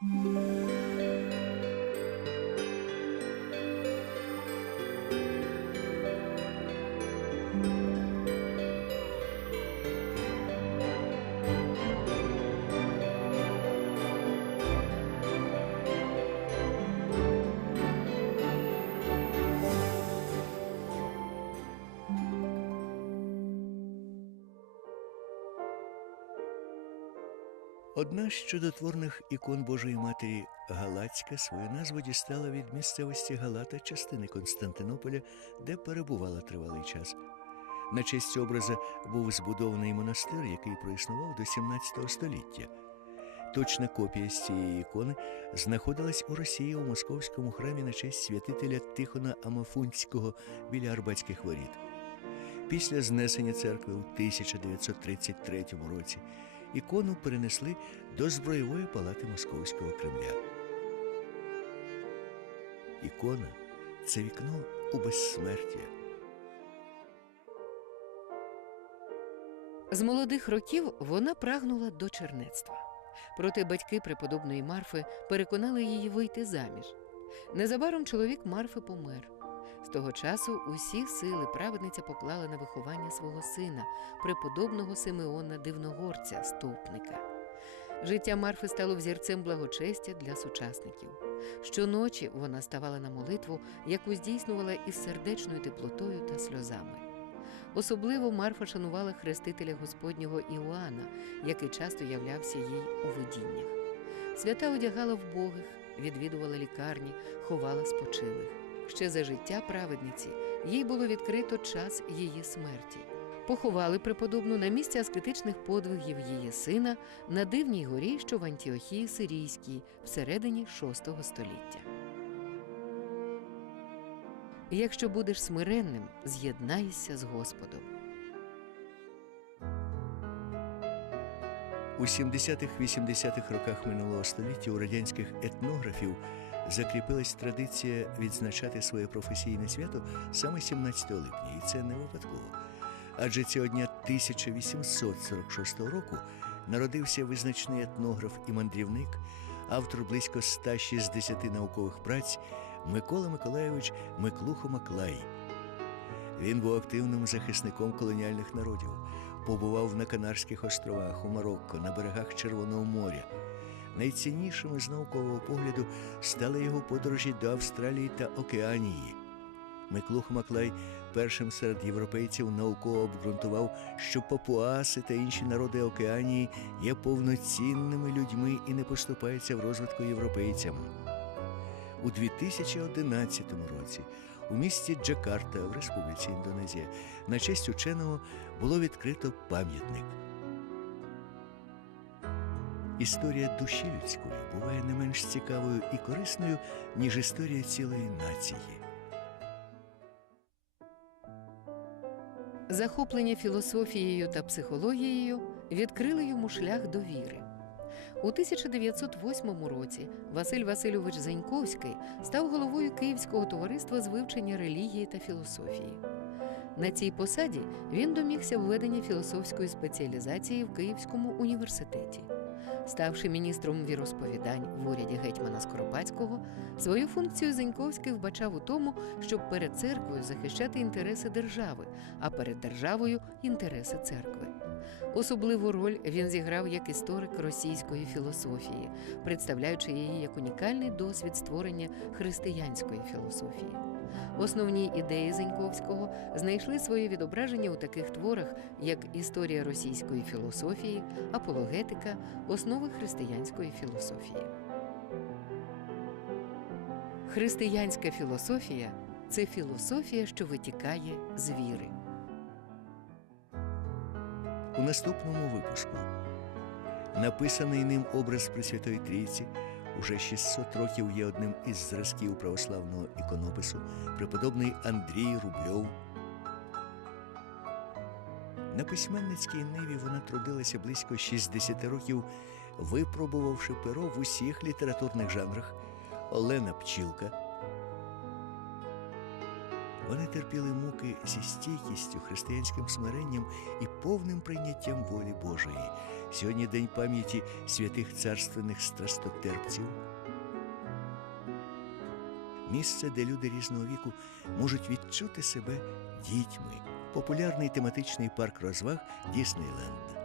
Música Одна з чудотворних ікон Божої Матері Галацька свою назву дістала від місцевості Галата, частини Константинополя, де перебувала тривалий час. На честь образа був збудований монастир, який проіснував до 17 століття. Точна копія з цієї ікони знаходилась у Росії у московському храмі на честь святителя Тихона Амафунського біля Арбатських воріт. Після знесення церкви у 1933 році ікону перенесли до зброєвої палати Московського Кремля. Ікона це вікно у безсмертя. З молодих років вона прагнула до чернецтва. Проте батьки преподобної Марфи переконали її вийти заміж. Незабаром чоловік Марфи помер. З того часу усі сили праведниця поклала на виховання свого сина, преподобного Симеона Дивногорця, стовпника. Життя Марфи стало взірцем благочестя для сучасників. Щоночі вона ставала на молитву, яку здійснювала із сердечною теплотою та сльозами. Особливо Марфа шанувала хрестителя Господнього Іоанна, який часто являвся їй у видіннях. Свята одягала вбогих, відвідувала лікарні, ховала спочилих. Ще за життя праведниці їй було відкрито час її смерті. Поховали преподобну на місці аскетичних подвигів її сина на дивній горі, що в Антіохії Сирійській, всередині VI століття. Якщо будеш смиренним, з'єднайся з Господом. У 70-80-х роках минулого століття у радянських етнографів закріпилась традиція відзначати своє професійне свято саме 17 липня, і це не випадково. Адже цього дня 1846 року народився визначний етнограф і мандрівник, автор близько 160 наукових праць Микола Миколайович Миклухо Маклай. Він був активним захисником колоніальних народів, побував на Канарських островах, у Марокко, на берегах Червоного моря. Найціннішими з наукового погляду стали його подорожі до Австралії та Океанії. Миклух Маклай першим серед європейців науково обґрунтував, що папуаси та інші народи Океанії є повноцінними людьми і не поступаються в розвитку європейцям. У 2011 році у місті Джакарта в Республіці Індонезія на честь ученого було відкрито пам'ятник. Історія душі людської буває не менш цікавою і корисною, ніж історія цілої нації. Захоплення філософією та психологією відкрили йому шлях до віри. У 1908 році Василь Васильович Зеньковський став головою Київського товариства з вивчення релігії та філософії. На цій посаді він домігся введення філософської спеціалізації в Київському університеті. Ставши міністром віросповідань в уряді гетьмана Скоропадського, свою функцію Зеньковський вбачав у тому, щоб перед церквою захищати інтереси держави, а перед державою інтереси церкви. Особливу роль він зіграв як історик російської філософії, представляючи її як унікальний досвід створення християнської філософії. Основні ідеї Зеньковського знайшли своє відображення у таких творах, як Історія російської філософії, апологетика, основи християнської філософії. Християнська філософія це філософія, що витікає з віри. У наступному випуску написаний ним образ Пресвятої Трійці уже 600 років є одним із зразків православного іконопису преподобний Андрій Рубльов. На письменницькій ниві вона трудилася близько 60 років, випробувавши перо в усіх літературних жанрах Олена Пчілка. Вони терпіли муки зі стійкістю, християнським смиренням і повним прийняттям волі Божої. Сьогодні день пам'яті святих царственних страстотерпців. Місце, де люди різного віку можуть відчути себе дітьми. Популярний тематичний парк розваг Діснейленд.